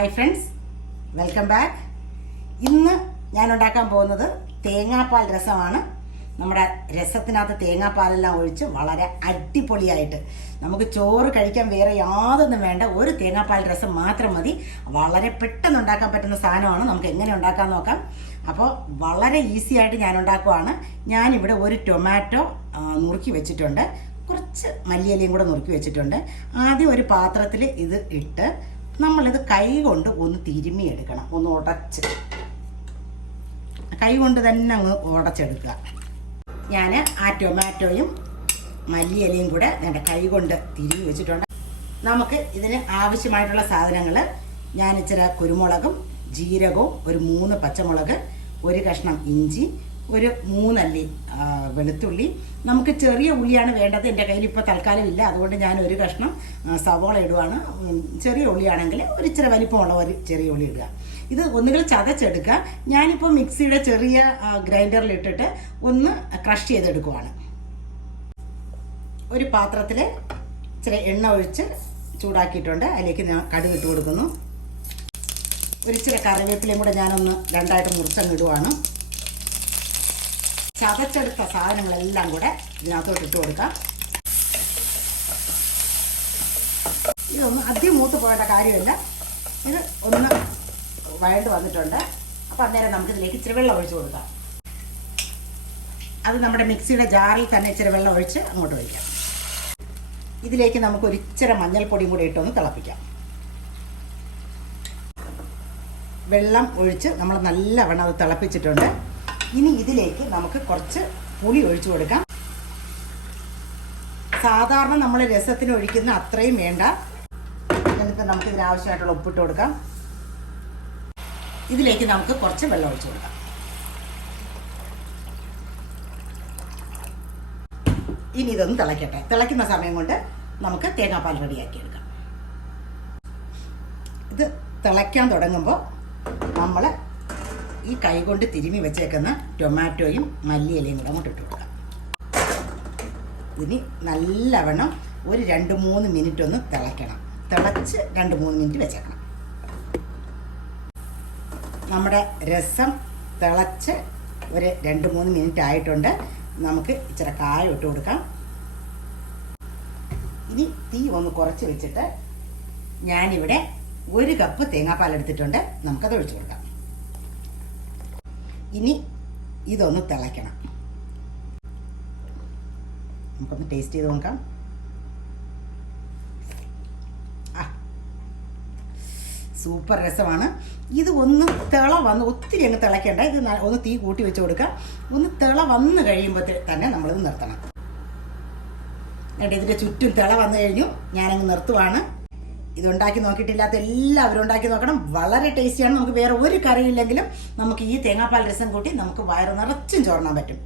Welcome back ഇന്ന് ഞാൻ ഉണ്ടാക്കാൻ പോകുന്നത് തേങ്ങാപ്പാൽ രസമാണ്. നമ്മുടെ രസത്തിനകത്ത് തേങ്ങാപ്പാലെല്ലാം ഒഴിച്ച് വളരെ അടിപൊളിയായിട്ട് നമുക്ക് ചോറ് കഴിക്കാൻ വേറെ യാതൊന്നും വേണ്ട. ഒരു തേങ്ങാപ്പാൽ രസം മാത്രം മതി. വളരെ പെട്ടെന്ന് ഉണ്ടാക്കാൻ പറ്റുന്ന സാധനമാണ്. നമുക്ക് എങ്ങനെ ഉണ്ടാക്കാൻ നോക്കാം. അപ്പോൾ വളരെ ഈസി ആയിട്ട് ഞാൻ ഉണ്ടാക്കുവാണ്. ഞാനിവിടെ ഒരു ടൊമാറ്റോ നുറുക്കി വെച്ചിട്ടുണ്ട്. കുറച്ച് മല്ലിയിലയും കൂടെ നുറുക്കി വെച്ചിട്ടുണ്ട്. ആദ്യം ഒരു പാത്രത്തിൽ ഇത് ഇട്ട് നമ്മളിത് കൈ കൊണ്ട് ഒന്ന് തിരുമിയെടുക്കണം ഒന്ന് ഉടച്ച്. കൈ കൊണ്ട് തന്നെ അങ്ങ് ഉടച്ചെടുക്കുക. ഞാൻ ആ ടൊമാറ്റോയും മല്ലിയിലയും കൂടെ എന്റെ കൈ കൊണ്ട് തിരുമ്മി വെച്ചിട്ടുണ്ട്. നമുക്ക് ഇതിന് ആവശ്യമായിട്ടുള്ള സാധനങ്ങൾ ഞാൻ ഇച്ചിരി കുരുമുളകും ജീരകവും ഒരു മൂന്ന് പച്ചമുളക് ഒരു കഷ്ണം ഇഞ്ചി ഒരു മൂന്നല്ലി വെളുത്തുള്ളി. നമുക്ക് ചെറിയ ഉള്ളിയാണ് വേണ്ടത്. എന്റെ കയ്യിൽ ഇപ്പോൾ തൽക്കാലം ഇല്ല അതുകൊണ്ട് ഞാൻ ഒരു കഷ്ണം സവോള ഇടുവാണ്. ചെറിയ ഉള്ളിയാണെങ്കിൽ ഒരു ഇച്ചിരി വലിപ്പമുള്ള ഒരു ചെറിയ ഉള്ളി ഇടുക. ഇത് ഒന്നുകിൽ ചതച്ചെടുക്കുക. ഞാനിപ്പോൾ മിക്സിയുടെ ചെറിയ ഗ്രൈൻഡറിൽ ഇട്ടിട്ട് ഒന്ന് ക്രഷ് ചെയ്തെടുക്കുവാണ്. ഒരു പാത്രത്തിൽ ഇച്ചിരി എണ്ണ ഒഴിച്ച് ചൂടാക്കിയിട്ടുണ്ട്. അതിലേക്ക് ഞാൻ കടുക് ഇട്ട് കൊടുക്കുന്നു. ഒരിച്ചിരി കറിവേപ്പിലയും കൂടെ ഞാനൊന്ന് രണ്ടായിട്ട് മുറിച്ചങ്ങ് ഇടുവാണ്. ചതച്ചെടുത്ത സാധനങ്ങളെല്ലാം കൂടെ ഇതിനകത്തോട്ട് ഇട്ട് കൊടുക്കാം. ഇതൊന്നും അധികം മൂത്ത് പോകേണ്ട കാര്യമില്ല. ഇത് ഒന്ന് വഴണ്ട് വന്നിട്ടുണ്ട്. അപ്പോൾ അന്നേരം നമുക്ക് ഇതിലേക്ക് ഇച്ചിരി വെള്ളം ഒഴിച്ച് കൊടുക്കാം. അത് നമ്മുടെ മിക്സിയുടെ ജാറിൽ തന്നെ ഇച്ചിരി വെള്ളം ഒഴിച്ച് അങ്ങോട്ട് ഒഴിക്കാം. ഇതിലേക്ക് നമുക്ക് ഒരു ഇച്ചിരി മഞ്ഞൾപ്പൊടിയും കൂടി ഇട്ടൊന്ന് തിളപ്പിക്കാം. വെള്ളം ഒഴിച്ച് നമ്മൾ നല്ലവണ്ണം അത് തിളപ്പിച്ചിട്ടുണ്ട്. ഇനി ഇതിലേക്ക് നമുക്ക് കുറച്ച് പുളി ഒഴിച്ചു കൊടുക്കാം. സാധാരണ നമ്മൾ രസത്തിന് ഒഴിക്കുന്ന അത്രയും വേണ്ട. എന്നിട്ട് നമുക്ക് ഇതിനാവശ്യമായിട്ടുള്ള ഉപ്പിട്ട് കൊടുക്കാം. ഇതിലേക്ക് നമുക്ക് കുറച്ച് വെള്ളം ഒഴിച്ചു കൊടുക്കാം. ഇനി ഇതൊന്ന് തിളയ്ക്കട്ടെ തിളയ്ക്കുന്ന സമയം കൊണ്ട് നമുക്ക് തേങ്ങാപ്പാൽ റെഡിയാക്കി എടുക്കാം. ഇത് തിളയ്ക്കാൻ തുടങ്ങുമ്പോൾ നമ്മൾ ഈ കൈ കൊണ്ട് തിരുമ്മി വെച്ചേക്കുന്ന ടൊമാറ്റോയും മല്ലിയിലയും കൂടെ അങ്ങോട്ട് ഇട്ട് കൊടുക്കാം. ഇനി നല്ലവണ്ണം ഒരു രണ്ട് മൂന്ന് മിനിറ്റ് ഒന്ന് തിളയ്ക്കണം. തിളച്ച് രണ്ട് മൂന്ന് മിനിറ്റ് വെച്ചേക്കണം. നമ്മുടെ രസം തിളച്ച് ഒരു രണ്ട് മൂന്ന് മിനിറ്റ് ആയിട്ടുണ്ട്. നമുക്ക് ഇച്ചിരി കായ ഇട്ട് കൊടുക്കാം. ഇനി തീ ഒന്ന് കുറച്ച് വെച്ചിട്ട് ഞാനിവിടെ ഒരു കപ്പ് തേങ്ങാപ്പാൽ എടുത്തിട്ടുണ്ട്. നമുക്കത് ഒഴിച്ചു കൊടുക്കാം. ഇനി ഇതൊന്ന് തിളയ്ക്കണം. നമുക്കൊന്ന് ടേസ്റ്റ് ചെയ്ത് നോക്കാം. സൂപ്പർ രസമാണ്. ഇത് ഒന്ന് തിള വന്ന് ഒത്തിരി അങ്ങ് തിളയ്ക്കേണ്ട. ഇത് ഒന്ന് തീ കൂട്ടി വെച്ച് കൊടുക്കാം ഒന്ന് തിള വന്ന് കഴിയുമ്പോൾ തന്നെ നമ്മളിത് നിർത്തണം. എന്നിട്ട് ഇതിന്റെ ചുറ്റും തിള വന്നു കഴിഞ്ഞു. ഞാനങ്ങ് നിർത്തുവാണ്. ഇത് ഉണ്ടാക്കി നോക്കിയിട്ടില്ലാത്ത എല്ലാവരും ഉണ്ടാക്കി നോക്കണം. വളരെ ടേസ്റ്റിയാണ് നമുക്ക് വേറെ ഒരു കറിയില്ലെങ്കിലും നമുക്ക് ഈ തേങ്ങാപ്പാൽ രസം കൂട്ടി നമുക്ക് വയറ് നിറച്ചും ചോറിനാൻ പറ്റും.